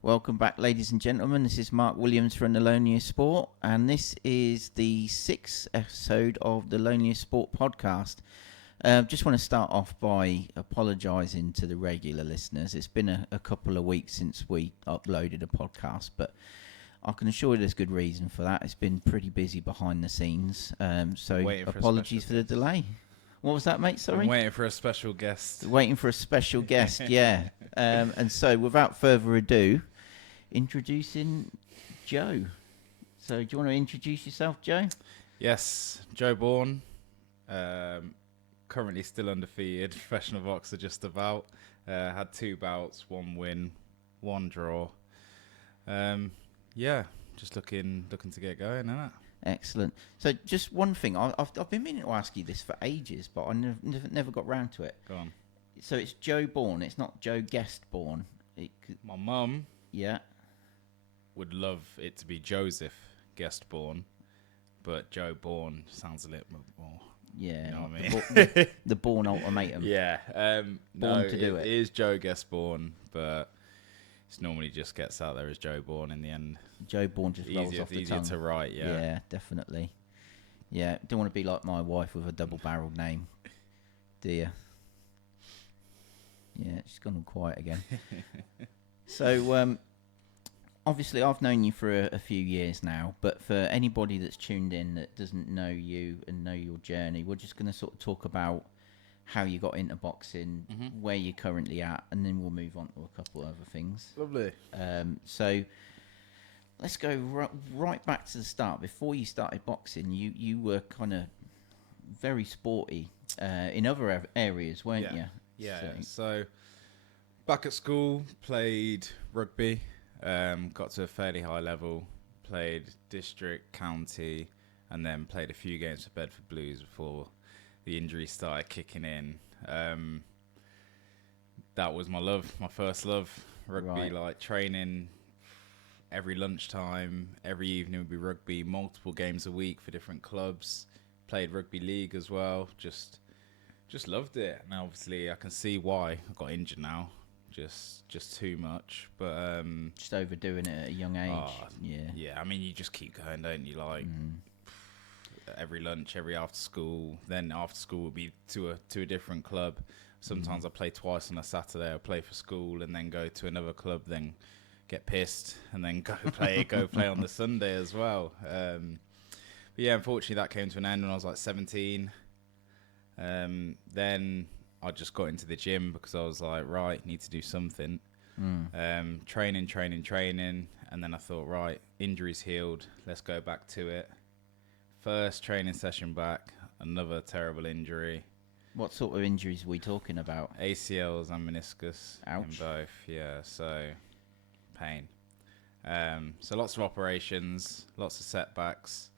Welcome back, ladies and gentlemen. This is Mark Williams from The Loneliest Sport, and this is the 6th episode of the Loneliest Sport podcast. Just want to start off by apologising to the regular listeners. It's been a couple of weeks since we uploaded a podcast, but I can assure you there's good reason for that. It's been pretty busy behind the scenes, so apologies for the delay. What was that, mate? Sorry? I'm waiting for a special guest. Waiting for a special guest, yeah. And so, without further ado, introducing Joe. So, do you want to introduce yourself, Joe? Yes, Joe Bourne. Currently still undefeated, professional boxer just about. Had 2 bouts, 1 win, 1 draw. Just looking to get going, isn't it? Excellent. So, just one thing. I've been meaning to ask you this for ages, but I never got round to it. Go on. So, it's Joe Bourne. It's not Joe Guest Bourne. My mum Yeah. would love it to be Joseph Guest Bourne, but Joe Bourne sounds a little more. Yeah. You know what I mean? The Bourne ultimatum. Yeah. Born to do it. It is Joe Guest Bourne, but it normally just gets out there as Joe Bourne in the end. Joe Bourne just rolls off the easier tongue. to write, yeah. Yeah, definitely. Yeah, don't want to be like my wife with a double-barreled name, do you? Yeah, she's gone all quiet again. So, obviously, I've known you for a few years now, but for anybody that's tuned in that doesn't know you and know your journey, we're just going to sort of talk about how you got into boxing, where you're currently at, and then we'll move on to a couple of other things. Lovely. So let's go right back to the start. Before you started boxing, you were kind of very sporty in other areas, weren't you? Yeah. So back at school, played rugby, got to a fairly high level, played district, county, and then played a few games for Bedford Blues before the injuries started kicking in. That was my first love, rugby. Right. Like training every lunchtime, every evening would be rugby, multiple games a week for different clubs. Played rugby league as well. Just loved it. Now obviously I can see why I got injured now. Just too much, but Just overdoing it at a young age. yeah. I mean, you just keep going, don't you? Like every lunch, every after school. Then after school would be to a different club. Sometimes I play twice on a Saturday. I play for school and then go to another club. Then get pissed and then go play on the Sunday as well. But yeah, unfortunately that came to an end when I was like 17. Then I just got into the gym because I was like, right, need to do something. Training, and then I thought, right, injury's healed, let's go back to it. First training session back, another terrible injury. What sort of injuries are we talking about? ACLs and meniscus. Ouch. In both, yeah, so pain. So lots of operations, lots of setbacks.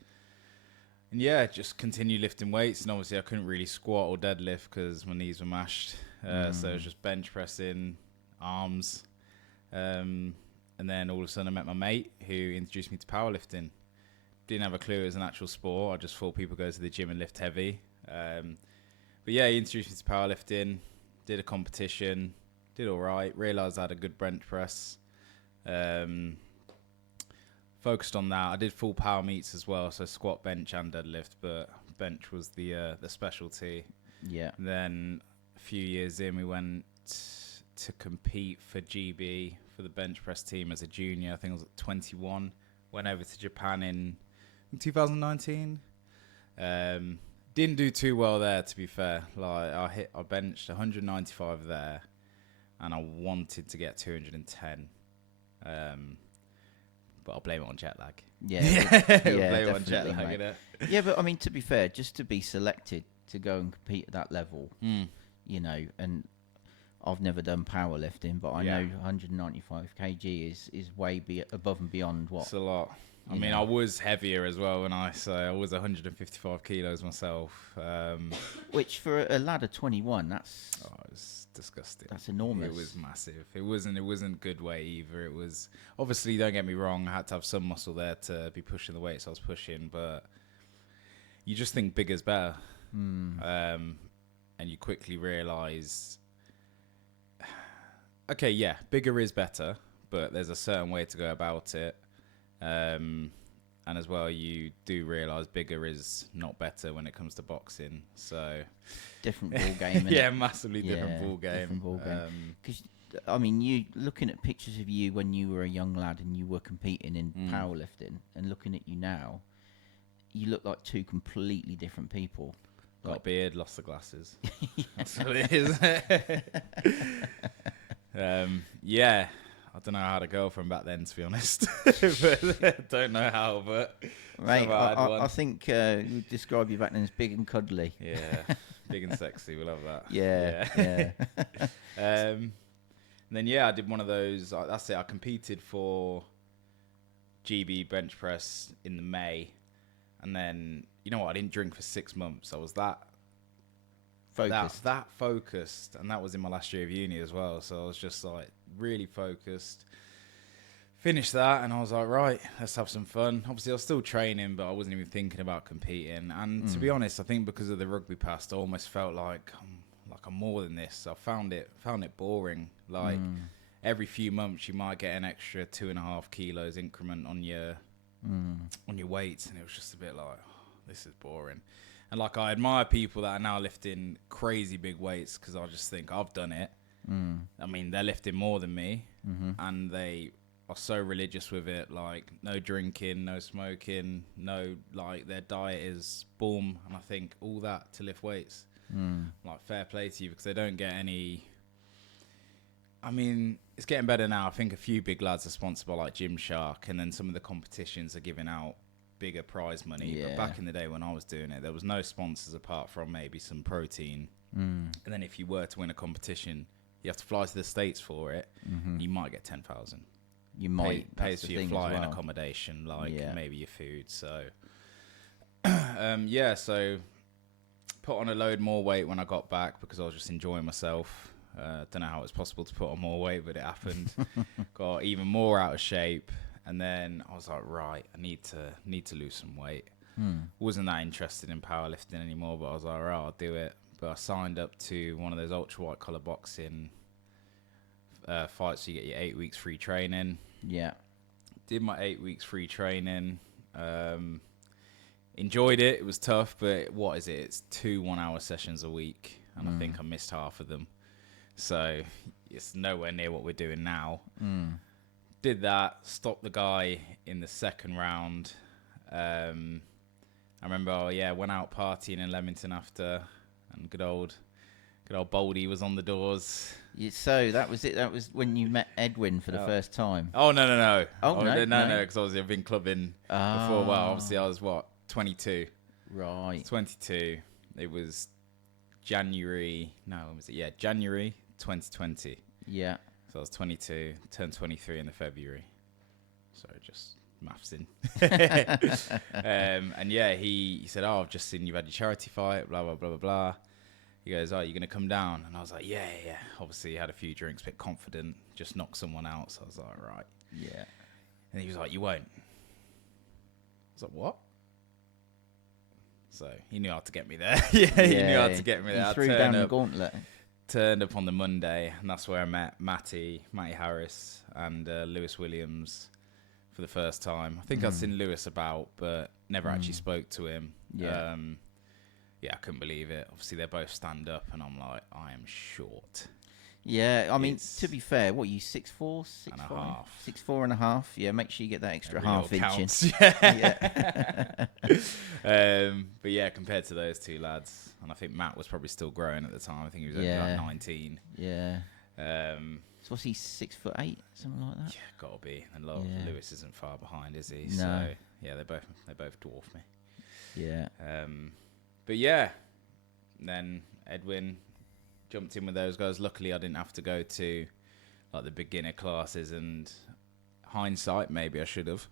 And yeah, just continue lifting weights. And obviously I couldn't really squat or deadlift because my knees were mashed. So it was just bench pressing, arms. And then all of a sudden I met my mate who introduced me to powerlifting. Didn't have a clue it was an actual sport. I just thought people go to the gym and lift heavy. But yeah, he introduced me to powerlifting. Did a competition. Did all right. Realised I had a good bench press. Focused on that. I did full power meets as well, so squat, bench, and deadlift. But bench was the specialty. Yeah. Then a few years in, we went to compete for GB for the bench press team as a junior. I think I was at 21. Went over to Japan in 2019. Didn't do too well there, to be fair. Like I benched 195 there, and I wanted to get 210. But I'll blame it on jet lag. Yeah, Blame it on jet lag, innit? Yeah, but I mean, to be fair, just to be selected to go and compete at that level, you know, and I've never done powerlifting, but I know 195 kg is way above and beyond what. It's a lot. I mean, I was heavier as well when I was 155 kilos myself. Which for a lad of 21, that's it's disgusting. That's enormous. It was massive. It wasn't good weight either. It was obviously, don't get me wrong, I had to have some muscle there to be pushing the weights I was pushing, but you just think bigger's better. And you quickly realise, okay, yeah, bigger is better, but there's a certain way to go about it. And as well, you do realise bigger is not better when it comes to boxing. So different ball game. Yeah, massively different ball game. Different ball game. Because I mean, you looking at pictures of you when you were a young lad and you were competing in powerlifting, and looking at you now, you look like two completely different people. Got a beard, lost the glasses. That's what it is. Yeah. I don't know how to go from back then, to be honest. But don't know how, but... Right, I think we'd describe you back then as big and cuddly. Yeah, big and sexy, we'll have that. Yeah. And then, I did one of those... That's it, I competed for GB bench press in the May. And then, you know what, I didn't drink for 6 months. I was that focused. And that was in my last year of uni as well. So I was just like... really focused. Finished that and I was like, right, let's have some fun. Obviously I was still training, but I wasn't even thinking about competing. And to be honest, I think because of the rugby past, I almost felt like I'm more than this. I found it boring. Like every few months you might get an extra 2.5 kilos increment on your weights, and it was just a bit like, this is boring. And like, I admire people that are now lifting crazy big weights, because I just think I've done it. I mean, they're lifting more than me, and they are so religious with it. Like, no drinking, no smoking, no, like, their diet is boom. And I think all that to lift weights, like, fair play to you, because they don't get any. I mean, it's getting better now. I think a few big lads are sponsored by like Gymshark, and then some of the competitions are giving out bigger prize money. Yeah. But back in the day when I was doing it, there was no sponsors apart from maybe some protein. And then if you were to win a competition, you have to fly to the States for it. You might get 10,000. You might pays for your flight and accommodation, like maybe your food. So, so put on a load more weight when I got back, because I was just enjoying myself. Don't know how it's possible to put on more weight, but it happened. Got even more out of shape, and then I was like, right, I need to lose some weight. Wasn't that interested in powerlifting anymore, but I was like, right, I'll do it. But I signed up to one of those ultra white collar boxing fights. So you get your 8 weeks free training. Yeah. Did my 8 weeks free training. Enjoyed it. It was tough, but what is it? It's 2 1-hour sessions a week, and I think I missed half of them. So it's nowhere near what we're doing now. Did that. Stopped the guy in the second round. I remember, went out partying in Leamington after. And good old Baldy was on the doors. So that was it. That was when you met Edwin for the first time. Oh no! Oh no! Because obviously I've been clubbing before. Well, obviously I was 22. Right. 22. It was January. No, when was it? Yeah, January 2020. Yeah. So I was 22. Turned 23 in the February. Sorry, just maths in. And he said, I've just seen you've had your charity fight, blah blah blah blah blah. He goes, you're gonna come down? And I was like, yeah. Obviously had a few drinks, a bit confident, just knocked someone out. So I was like, right. Yeah. And he was like, you won't. I was like, what? So he knew how to get me there. He knew how to get me there. He threw down the gauntlet. Turned up on the Monday, and that's where I met Matty Harris and Lewis Williams for the first time. I think I'd seen Lewis about, but never actually spoke to him. Yeah. I couldn't believe it. Obviously, they're both stand up, and I'm like, I am short. Yeah, I mean, to be fair, what are you, 6'4", 6'5"? 6'4.5". Yeah, make sure you get that extra half inch in. But yeah, compared to those two lads, and I think Matt was probably still growing at the time. I think he was only like 19. Yeah. So what's he, 6'8", something like that? Yeah, gotta be. And Lewis isn't far behind, is he? No. So yeah, they both dwarf me. Yeah. But yeah, then Edwin jumped in with those guys. Luckily, I didn't have to go to like the beginner classes, and hindsight, maybe I should have,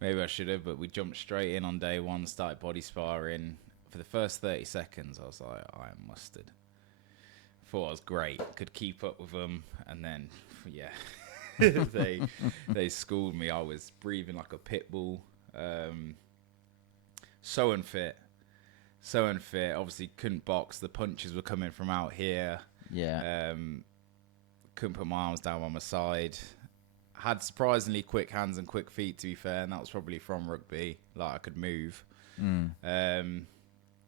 but we jumped straight in on day one, started body sparring. For the first 30 seconds, I was like, I am mustard. Thought I was great, could keep up with them, and then, they schooled me. I was breathing like a pit bull. So unfit. Obviously couldn't box. The punches were coming from out here. Yeah. Couldn't put my arms down by my side. had surprisingly quick hands and quick feet, to be fair, and that was probably from rugby. Like, I could move. And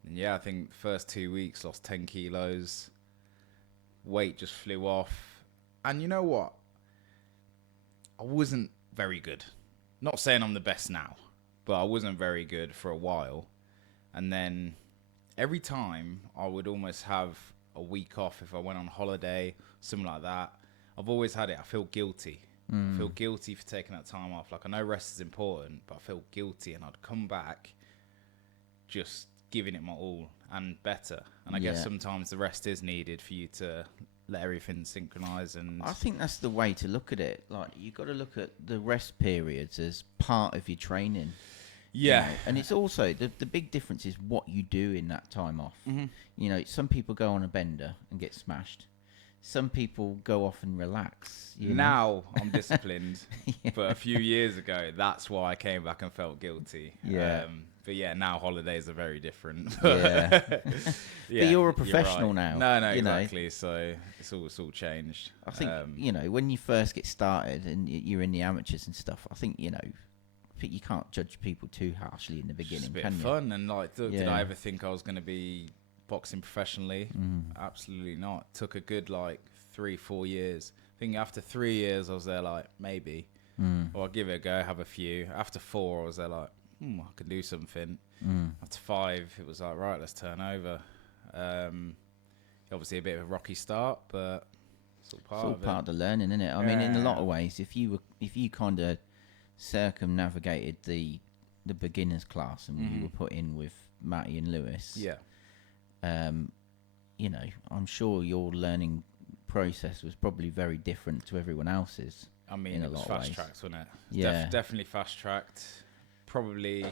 yeah, I think the first 2 weeks lost 10 kilos. Weight just flew off. And you know what? I wasn't very good. Not saying I'm the best now, but I wasn't very good for a while. And then every time I would almost have a week off if I went on holiday, something like that. I've always had it. I feel guilty. I feel guilty for taking that time off. Like, I know rest is important, but I feel guilty, and I'd come back just giving it my all and better. And I guess sometimes the rest is needed for you to let everything synchronize. And I think that's the way to look at it. Like, you got to look at the rest periods as part of your training. Yeah. You know? And it's also the big difference is what you do in that time off. You know, some people go on a bender and get smashed. Some people go off and relax. Now I'm disciplined, but a few years ago, that's why I came back and felt guilty. Yeah. But yeah, now holidays are very different. Yeah. Yeah, but you're a professional now. No, you exactly. Know. So it's all changed. I think, you know, when you first get started and you're in the amateurs and stuff, I think, you know, you can't judge people too harshly in the beginning, it's a bit can of you? fun. And like, did I ever think I was going to be boxing professionally? Absolutely not. Took a good like 3-4 years. I think after 3 years I was there like, maybe, or I'll give it a go, have a few. After 4 I was there like, I can do something. After 5 it was like, right, let's turn over. Obviously a bit of a rocky start, but it's all part of it. Part of the learning, isn't it? I mean, in a lot of ways, if you kind of circumnavigated the beginners class and you were put in with Matty and Lewis, you know, I'm sure your learning process was probably very different to everyone else's. I mean, it was fast tracked, wasn't it? Yeah, definitely fast tracked. Probably,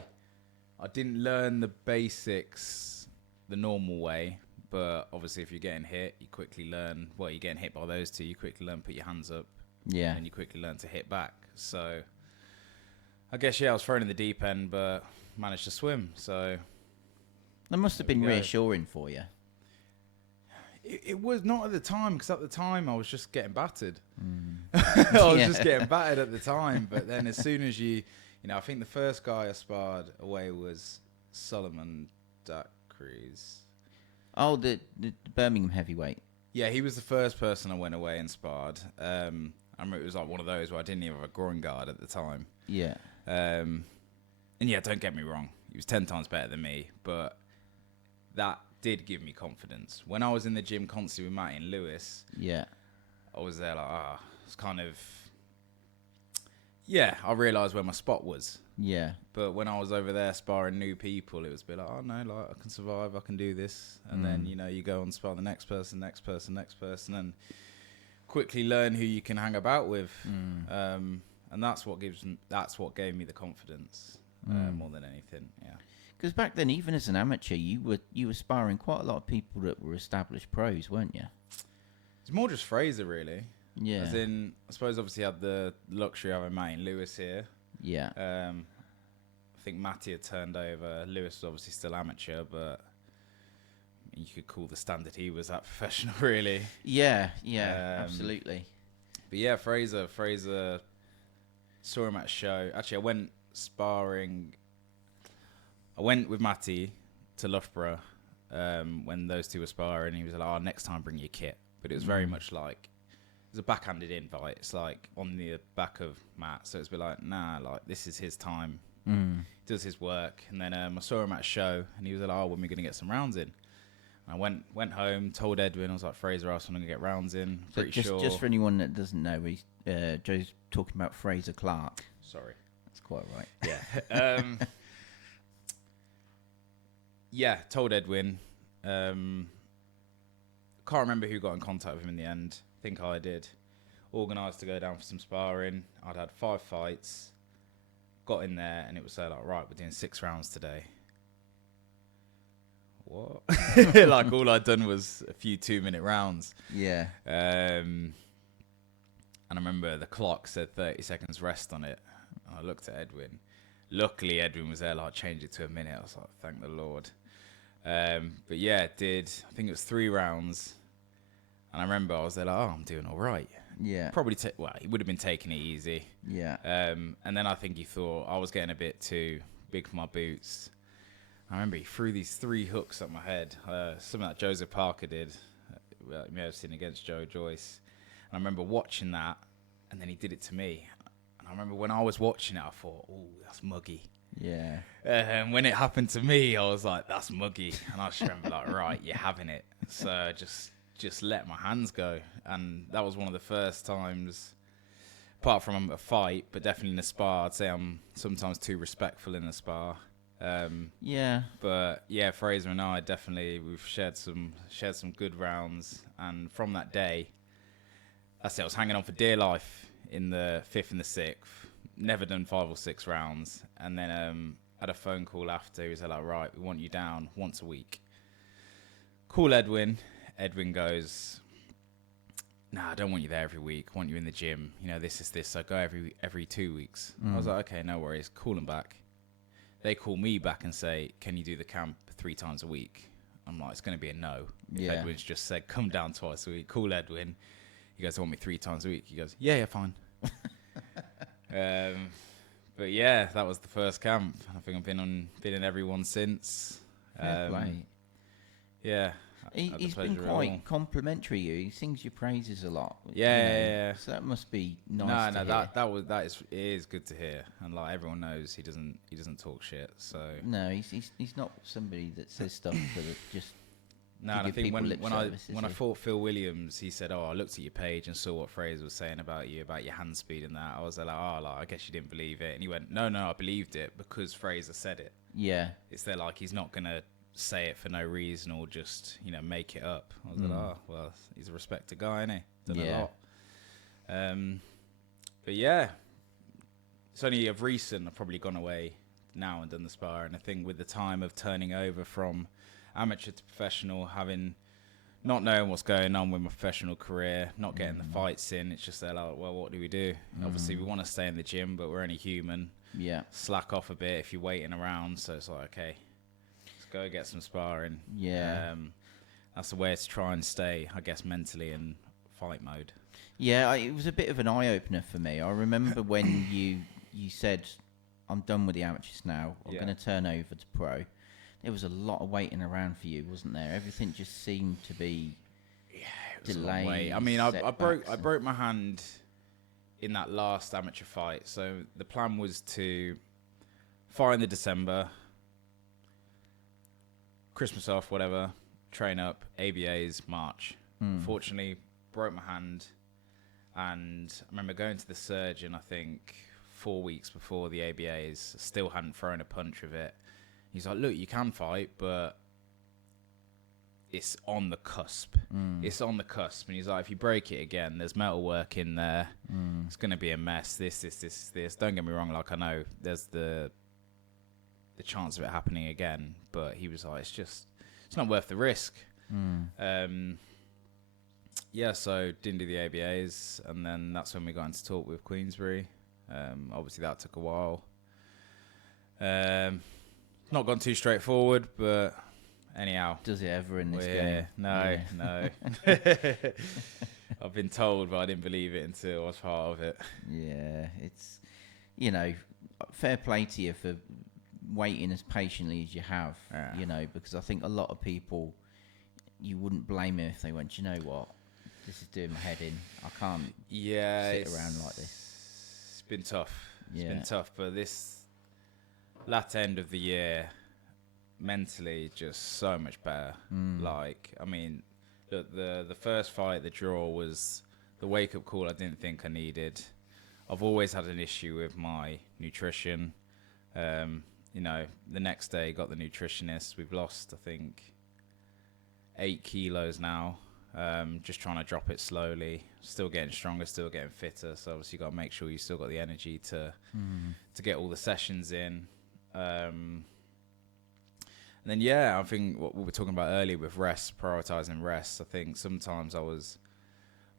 I didn't learn the basics the normal way, but obviously, if you're getting hit, you quickly learn. Well, you're getting hit by those two, you quickly learn put your hands up, and you quickly learn to hit back. So, I guess I was thrown in the deep end, but managed to swim. So that must have been reassuring for you. It was not at the time, because at the time I was just getting battered. I was just getting battered at the time. But then as soon as you know, I think the first guy I sparred away was Solomon Dacres. Oh, the Birmingham heavyweight. Yeah, he was the first person I went away and sparred. I remember it was like one of those where I didn't even have a groin guard at the time. Yeah. And yeah, don't get me wrong, he was 10 times better than me, but that did give me confidence. When I was in the gym constantly with Matty and Lewis, I was there like, it's kind of, I realised where my spot was. Yeah. But when I was over there sparring new people, it was a bit like, oh no, like I can survive, I can do this. And then, you know, you go and spar the next person, and quickly learn who you can hang about with. And that's what gave me the confidence more than anything. Yeah. Because back then, even as an amateur, you were sparring quite a lot of people that were established pros, weren't you? It's more just Fraser, really. Yeah. As in, I suppose obviously had the luxury of having Matty and Lewis here. Yeah. I think Matty had turned over. Lewis was obviously still amateur, but you could call the standard he was at professional, really. Yeah, absolutely. But yeah, Fraser saw him at a show. Actually, I went sparring. I went with Matty to Loughborough when those two were sparring. He was like, "Oh, next time bring your kit." But it was very much like it was a backhanded invite. It's like on the back of Matt, so it's a bit like, "Nah, like this is his time. He does his work." And then I saw him at a show, and he was like, "Oh, when are we going to get some rounds in?" And I went home, told Edwin, I was like, "Fraser asked when I'm going to get rounds in." Pretty sure. Just for anyone that doesn't know, Joe's talking about Fraser Clark. Sorry, that's quite right. Yeah. Yeah, told Edwin. Can't remember who got in contact with him in the end. I think I did. Organised to go down for some sparring. I'd had 5 fights. Got in there, and it was like, right, we're doing 6 rounds today. What? Like, all I'd done was a few 2-minute rounds. Yeah. And I remember the clock said 30 seconds rest on it. And I looked at Edwin. Luckily, Edwin was there, like, changed it to a minute. I was like, thank the Lord. But yeah, I think it was 3 rounds. And I remember I was there like, oh, I'm doing all right. Yeah. Probably, he would have been taking it easy. Yeah. And then I think he thought I was getting a bit too big for my boots. I remember he threw these 3 hooks at my head, something that Joseph Parker did. You may have seen against Joe Joyce. And I remember watching that, and then he did it to me. And I remember when I was watching it, I thought, oh, that's muggy. Yeah. And when it happened to me, I was like, that's muggy. And I just remember, like, right, you're having it. So I just let my hands go. And that was one of the first times, apart from a fight, but definitely in a spar, I'd say I'm sometimes too respectful in a spar. Yeah. But yeah, Fraser and I we've shared some good rounds, and from that day, I was hanging on for dear life in the 5th and the 6th. Never done 5 or 6 rounds, and then had a phone call after. He was like, right, we want you down once a week. Call Edwin. Edwin goes, nah, I don't want you there every week. I want you in the gym. You know, this is this. So go every 2 weeks. I was like, okay, no worries. Call him back. They call me back and say, can you do the camp 3 times a week? I'm like, it's going to be a no. If Edwin's just said, come down twice a week, call Edwin. He goes, I want me 3 times a week. He goes, yeah, fine. But yeah, that was the first camp. I think I've been in every one since. Yeah. He's been quite complimentary. He sings your praises a lot. Yeah. So that must be nice. It is good to hear, and like everyone knows, he doesn't talk shit. So no, he's not somebody that says stuff for just. No, and I think when I fought Phil Williams, he said, "Oh, I looked at your page and saw what Fraser was saying about your hand speed and that." I was like, "Oh, I guess you didn't believe it." And he went, "No, I believed it because Fraser said it." Yeah, it's there like he's not gonna say it for no reason or just make it up. I was like, "Oh, well, he's a respected guy, isn't he? Done a lot." But yeah, it's only of recent I've probably gone away now and done the spar, and I think with the time of turning over from amateur to professional, having not knowing what's going on with my professional career, not getting the fights in, it's just like, well, what do we do? Obviously we want to stay in the gym, but we're only human. Yeah, slack off a bit if you're waiting around. So it's like, okay, let's go get some sparring. That's the way to try and stay, I guess, mentally in fight mode. Yeah, it was a bit of an eye-opener for me. I remember when you said, I'm done with the amateurs now, I'm going to turn over to pro. There was a lot of waiting around for you, wasn't there? Everything just seemed to be delayed. I mean, I broke my hand in that last amateur fight. So the plan was to fight in the December, Christmas off, whatever, train up, ABAs, March. Fortunately, broke my hand. And I remember going to the surgeon, I think, 4 weeks before the ABAs, still hadn't thrown a punch with it. He's like, look, you can fight, but it's on the cusp. It's on the cusp. And he's like, if you break it again, there's metal work in there. It's going to be a mess. This. Don't get me wrong. Like, I know there's the chance of it happening again. But he was like, it's not worth the risk. So didn't do the ABAs. And then that's when we got into talk with Queensbury. Obviously, that took a while. Not gone too straightforward, but anyhow. Does it ever in this game? No. I've been told, but I didn't believe it until I was part of it. Yeah, it's, fair play to you for waiting as patiently as you have, because I think a lot of people, you wouldn't blame them if they went, you know what, this is doing my head in. I can't sit around like this. It's been tough. It's been tough, but this latter end of the year, mentally, just so much better. Like, I mean, the first fight, the draw, was the wake-up call I didn't think I needed. I've always had an issue with my nutrition. The next day, got the nutritionist. We've lost, I think, 8 kilos now. Just trying to drop it slowly. Still getting stronger, still getting fitter. So obviously, you got to make sure you still got the energy to get all the sessions in. And then, I think what we were talking about earlier with rest, prioritizing rest. I think sometimes I was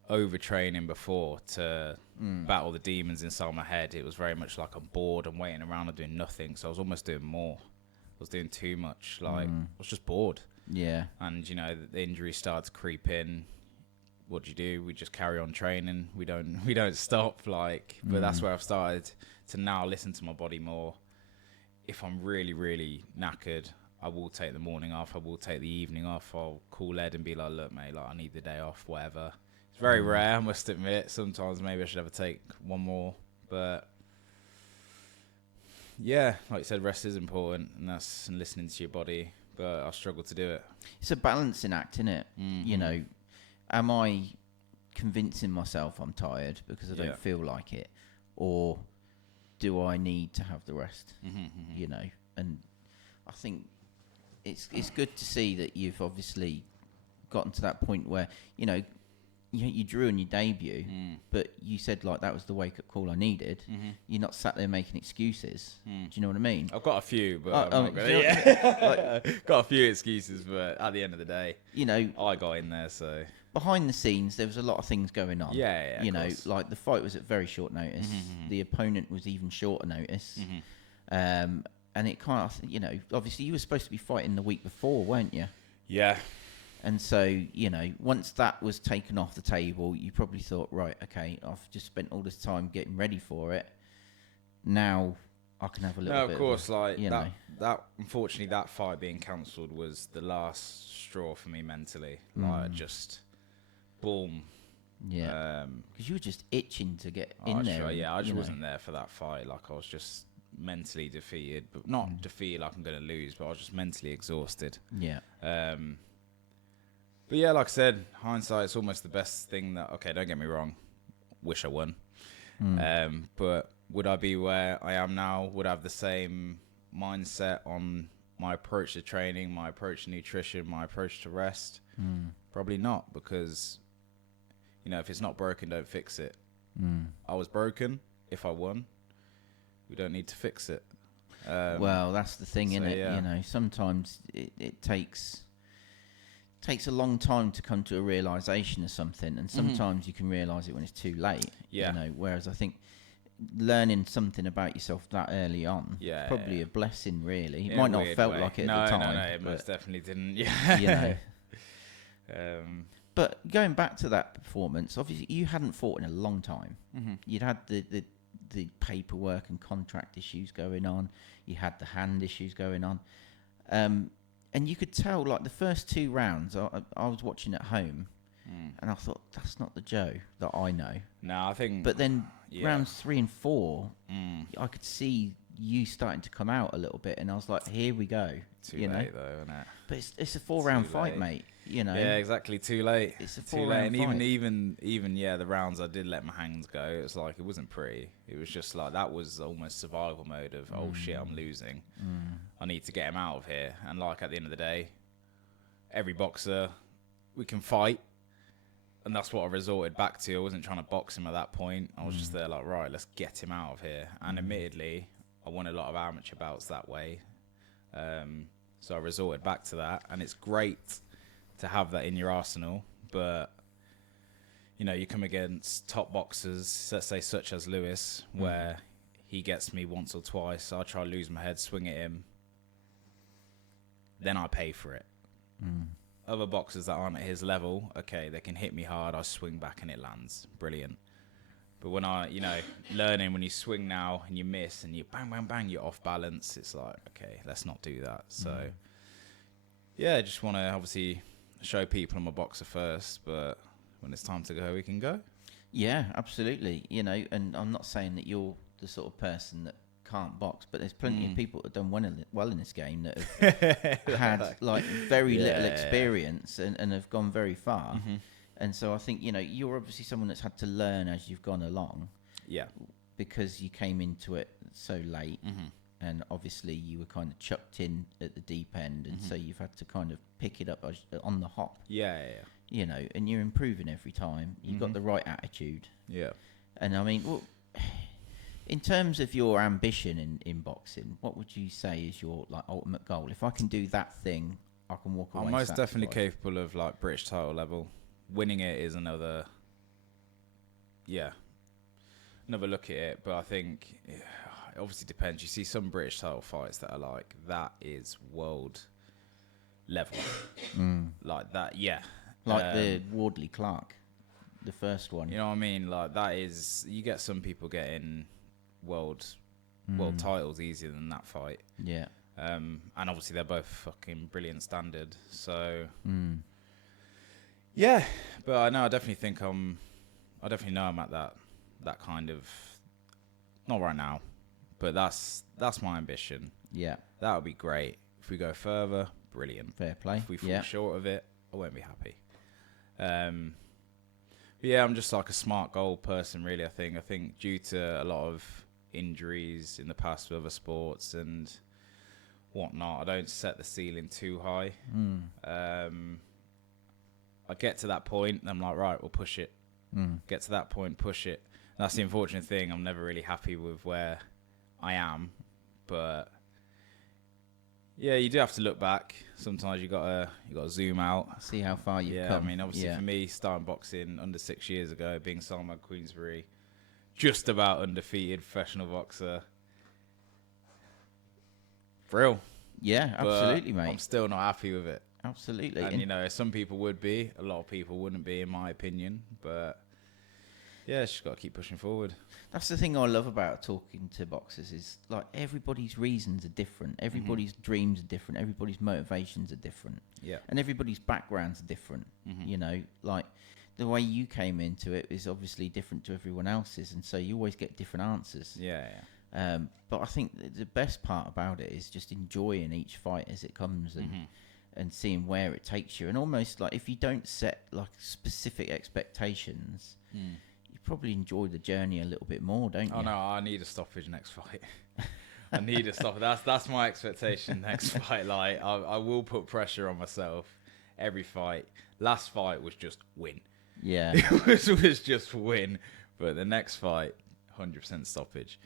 overtraining before to battle the demons inside my head. It was very much like I'm bored and waiting around and doing nothing. So I was almost doing more. I was doing too much. Like, I was just bored. Yeah. And, the injuries started to creep in. what do you do? We just carry on training. We don't stop. But that's where I've started to now listen to my body more. If I'm really, really knackered, I will take the morning off. I will take the evening off. I'll call Ed and be like, look, mate, I need the day off, whatever. It's very rare, I must admit. Sometimes maybe I should ever take one more. But yeah, like you said, rest is important, and that's listening to your body. But I struggle to do it. It's a balancing act, isn't it? Mm-hmm. Am I convincing myself I'm tired because I don't feel like it, or do I need to have the rest? And I think it's good to see that you've obviously gotten to that point where you drew on your debut, but you said that was the wake up call I needed. You're not sat there making excuses. Do you know what I mean? I've got a few, but I'm not gonna, got a few excuses, but at the end of the day, I got in there. So behind the scenes, there was a lot of things going on. Yeah. The fight was at very short notice. The opponent was even shorter notice. And it kind of, obviously you were supposed to be fighting the week before, weren't you? Yeah. And so, once that was taken off the table, you probably thought, right, okay, I've just spent all this time getting ready for it. Now I can have a little bit. No, of course, that unfortunately, that fight being cancelled was the last straw for me mentally. Just boom. Yeah. Because you were just itching to get in there. I just wasn't there for that fight. I was just mentally defeated, but not defeated like I'm going to lose, but I was just mentally exhausted. Yeah. But yeah, like I said, hindsight's almost the best thing that, okay, don't get me wrong, wish I won. But would I be where I am now? Would I have the same mindset on my approach to training, my approach to nutrition, my approach to rest? Probably not, because, if it's not broken, don't fix it. I was broken. If I won, we don't need to fix it. Well, that's the thing, so, innit? yeah. Sometimes it takes a long time to come to a realization of something, and sometimes you can realize it when it's too late. Yeah. Whereas I think learning something about yourself that early on is probably a blessing, really. It might not have felt like it at the time. No, it most definitely didn't. Yeah. But going back to that performance, obviously you hadn't fought in a long time. You'd had the paperwork and contract issues going on. You had the hand issues going on. And you could tell, the first 2 rounds, I was watching at home, and I thought, that's not the Joe that I know. No, I think... But then rounds 3 and 4, I could see you starting to come out a little bit, and I was like, here we go. Too late, though, isn't it? But it's a 4-round fight, mate. Yeah, exactly. Too late. It's a 4-round fight. And even the rounds I did let my hands go, it was it wasn't pretty. It was just that was almost survival mode of, oh shit, I'm losing. I need to get him out of here. And at the end of the day, every boxer, we can fight. And that's what I resorted back to. I wasn't trying to box him at that point. I was just there right, let's get him out of here. And admittedly, I won a lot of amateur bouts that way. So I resorted back to that. And it's great to have that in your arsenal, but you come against top boxers, let's say such as Lewis, where he gets me once or twice, I try to lose my head, swing at him, then I pay for it. Other boxers that aren't at his level, okay, they can hit me hard, I swing back and it lands, brilliant. But when learning when you swing now and you miss and you bang bang bang, you're off balance, it's okay, let's not do that. So yeah, I just want to obviously show people I'm a boxer first, but when it's time to go, we can go. Yeah, absolutely. And I'm not saying that you're the sort of person that can't box, but there's plenty of people that have done well in this game that have had very little experience and have gone very far. And so I think, you're obviously someone that's had to learn as you've gone along. Yeah. Because you came into it so late. And obviously you were kind of chucked in at the deep end, and so you've had to kind of pick it up on the hop. Yeah. And you're improving every time. You've got the right attitude. Yeah. And I mean, in terms of your ambition in boxing, what would you say is your ultimate goal? If I can do that thing, I can walk away. I'm most definitely capable of British title level. Winning it is another look at it, but I think it obviously depends. You see some British title fights that are that is world level. Like that, yeah. Like the Wardley Clark the first one. You know what I mean? Like, that is, you get some people getting world titles easier than that fight. Yeah. And obviously they're both fucking brilliant standard. So yeah, but I definitely think I definitely know I'm at that kind of, not right now, but that's my ambition. Yeah. That would be great. If we go further, brilliant. Fair play. If we fall short of it, I won't be happy. Yeah, I'm just like a smart goal person, really. I think due to a lot of injuries in the past with other sports and whatnot, I don't set the ceiling too high. I get to that point and I'm like, right, we'll push it. Get to that point, push it. And that's the unfortunate thing. I'm never really happy with where I am, but yeah, you do have to look back. Sometimes you gotta zoom out, see how far you've I come. mean, obviously for me, starting boxing under 6 years ago, being Salman Queensbury, just about undefeated professional boxer. Real. Yeah, absolutely, mate. I'm still not happy with it. Absolutely. And, you know, some people would be. A lot of people wouldn't be, in my opinion. But, yeah, it's just got to keep pushing forward. That's the thing I love about talking to boxers is, like, everybody's reasons are different. Everybody's dreams are different. Everybody's motivations are different. Yeah. And everybody's backgrounds are different. You know, like, the way you came into it is obviously different to everyone else's. And so you always get different answers. Yeah. But I think the best part about it is just enjoying each fight as it comes and seeing where it takes you. And almost like if you don't set like specific expectations, you probably enjoy the journey a little bit more, don't you? Oh no, I need a stoppage next fight. I need a stop. That's my expectation next fight. Like I will put pressure on myself every fight. Last fight was just win. Yeah, it was just win. But the next fight, 100% stoppage.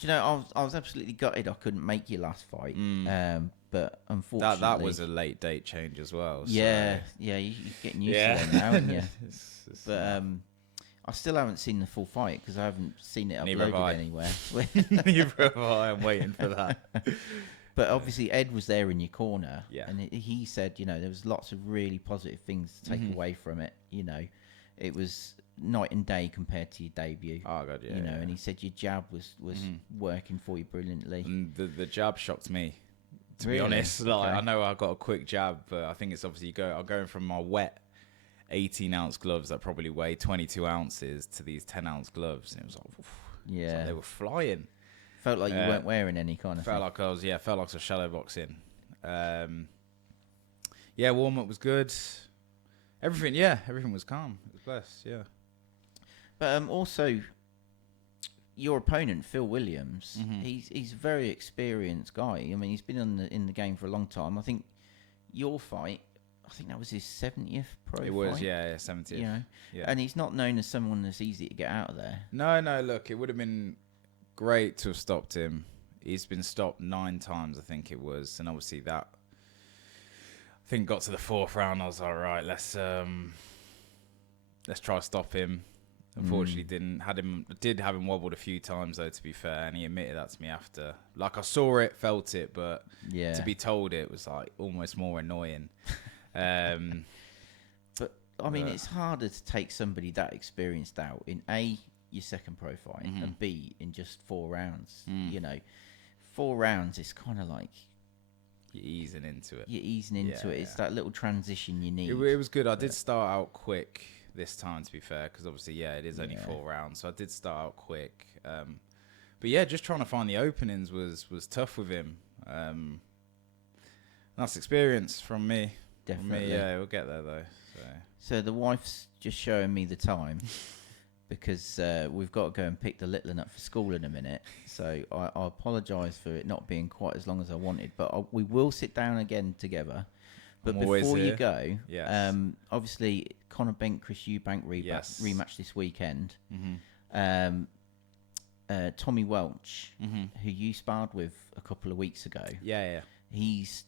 Do you know, I was absolutely gutted I couldn't make your last fight. But unfortunately... That was a late date change as well. Yeah, so. Yeah, you're getting used to it now, aren't you? But I still haven't seen the full fight because I haven't seen it uploaded anywhere. Neither have I. I'm waiting for that. But obviously Ed was there in your corner. Yeah. And he said, you know, there was lots of really positive things to take away from it. You know, it was night and day compared to your debut. Oh god, yeah. You know, and he said your jab was working for you brilliantly. And the jab shocked me, to Really? be honest. Like, Okay. I know I got a quick jab, but I think it's obviously I'm going from my wet 18-ounce gloves that probably weigh 22 ounces to these 10-ounce gloves, and it was like, oof, Yeah, it's like they were flying. felt like you weren't wearing any kind of Felt thing. like I was shadow boxing. Yeah, warm up was good. Everything was calm. It was blessed. Yeah. But also, your opponent Phil Williams, he's a very experienced guy. I mean, he's been in the game for a long time. I think your fight, I think that was his 70th pro fight. It was, yeah, 70th. You know, Yeah. and he's not known as someone that's easy to get out of there. No, look, it would have been great to have stopped him. He's been stopped 9 times, I think it was, and obviously that, I think, got to the 4th round. I was like, right, let's try to stop him. Unfortunately, did have him wobbled a few times though, to be fair, and he admitted that to me after. Like, I saw it, felt it, but to be told it was like almost more annoying. But I mean, it's harder to take somebody that experienced out in A, your second pro fight, and B, in just 4 rounds. You know, 4 rounds is kind of like You're easing into it. It's that little transition you need. It was good. I did start out quick this time, to be fair, because obviously, it is only 4 rounds, so I did start out quick. But yeah, just trying to find the openings was tough with him. That's experience from me. Definitely. From me, yeah, we'll get there though. So the wife's just showing me the time because we've got to go and pick the little one up for school in a minute. So I apologise for it not being quite as long as I wanted, but we will sit down again together. But I'm always before you here. go, Yes. obviously Conor Bent, Chris Eubank rematch this weekend. Tommy Welch, who you sparred with a couple of weeks ago, Yeah. he's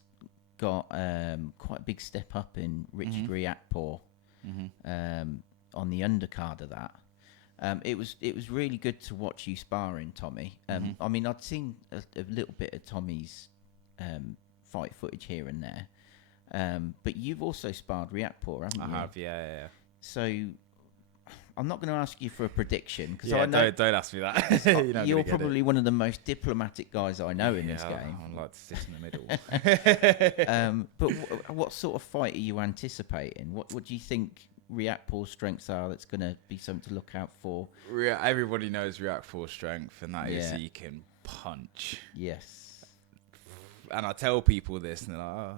got quite a big step up in Richard Riakporhe on the undercard of that. It was really good to watch you sparring, Tommy. I mean, I'd seen a little bit of Tommy's fight footage here and there. But you've also sparred Riakporhe, haven't you? I have, yeah. So I'm not going to ask you for a prediction because Yeah, I know don't ask me that. you're probably one of the most diplomatic guys I know in this game. I like to sit in the middle. But what sort of fight are you anticipating? What do you think Riakpor's strengths are? That's going to be something to look out for. Everybody knows Riakpor's strength, and that is he can punch. Yes. And I tell people this, and they're like, oh.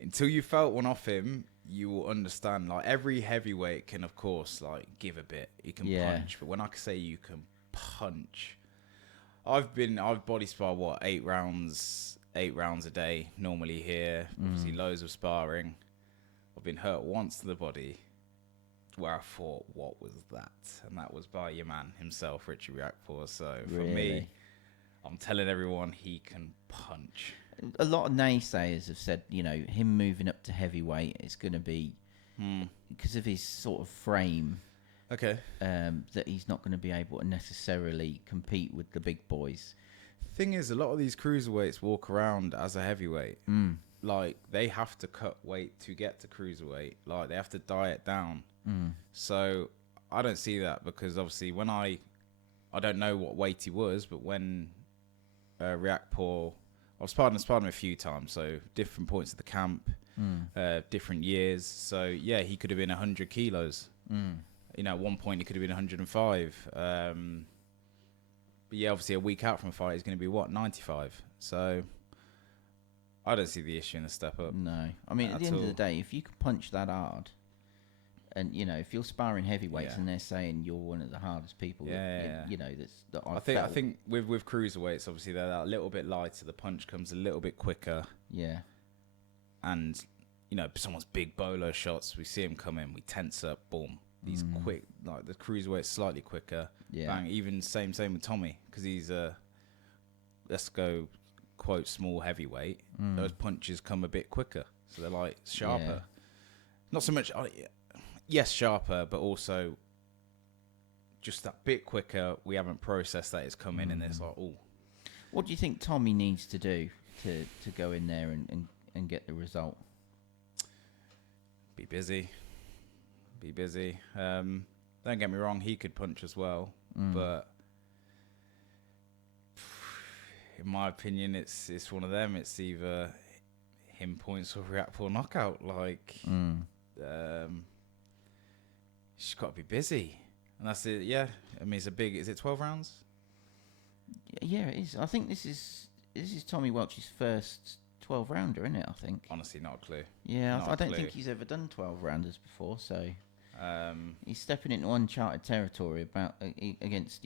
Until you felt one off him, you will understand. Like, every heavyweight can, of course, like, give a bit. He can punch. But when I say you can punch, I've body sparred, 8 rounds a day normally here. Obviously, loads of sparring. I've been hurt once to the body where I thought, what was that? And that was by your man himself, Richie Riakpor. So for me, I'm telling everyone he can punch. A lot of naysayers have said, him moving up to heavyweight is going to be because of his sort of frame. Okay. That he's not going to be able to necessarily compete with the big boys. Thing is, a lot of these cruiserweights walk around as a heavyweight. Like, they have to cut weight to get to cruiserweight. Like, they have to diet down. So I don't see that because obviously when I don't know what weight he was, but when Riakpor, I've sparred him a few times, so different points of the camp, different years. So yeah, he could have been 100 kilos. At one point he could have been 105. But yeah, obviously a week out from a fight, he's going to be 95. So I don't see the issue in the step up. No, I mean at the end of the day, if you can punch that hard, and if you're sparring heavyweights and they're saying you're one of the hardest people, I think with cruiserweights, obviously they're a little bit lighter. The punch comes a little bit quicker. Yeah, and someone's big bolo shots, we see him come in, we tense up, boom. He's quick, like the cruiserweight's slightly quicker. Yeah, bang. Even same with Tommy because he's let's go quote small heavyweight. Those punches come a bit quicker, so they're like sharper. Yeah. Not so much. Yes, sharper, but also just that bit quicker. We haven't processed that it's come in, and it's like, oh. What do you think Tommy needs to do to go in there and get the result? Be busy. Don't get me wrong, he could punch as well, but in my opinion, it's one of them. It's either him points or Riakpor knockout. Like, she's got to be busy, and that's it. Yeah, I mean, it's a big. Is it 12 rounds? Yeah, it is. I think this is Tommy Welch's first 12 rounder, isn't it? I think. Honestly, not a clue. Yeah, I don't think he's ever done 12 rounders before, so he's stepping into uncharted territory against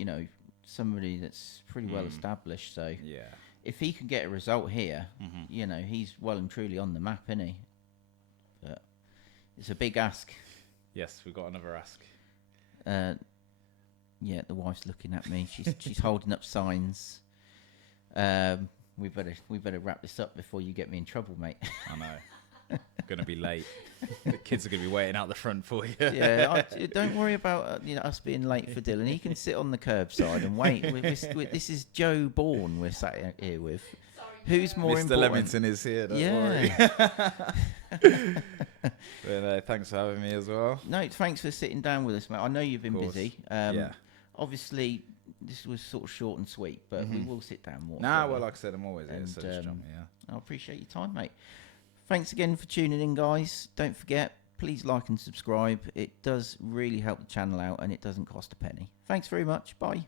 somebody that's pretty well established. So yeah, if he can get a result here, he's well and truly on the map, isn't he? But it's a big ask. Yes, we've got another ask. Yeah, the wife's looking at me. She's holding up signs. We better wrap this up before you get me in trouble, mate. I know. Going to be late. The kids are going to be waiting out the front for you. Yeah, don't worry about us being late for Dylan. He can sit on the curbside and wait. This is Joe Bourne we're sat here with. Who's more Mr. important? Leamington is here. Don't worry. But, thanks for having me as well. No, thanks for sitting down with us, mate. I know you've been busy. Yeah. Obviously, this was sort of short and sweet, but we will sit down more. Well, like I said, I'm always here, so just jump me, I appreciate your time, mate. Thanks again for tuning in, guys. Don't forget, please like and subscribe. It does really help the channel out, and it doesn't cost a penny. Thanks very much. Bye.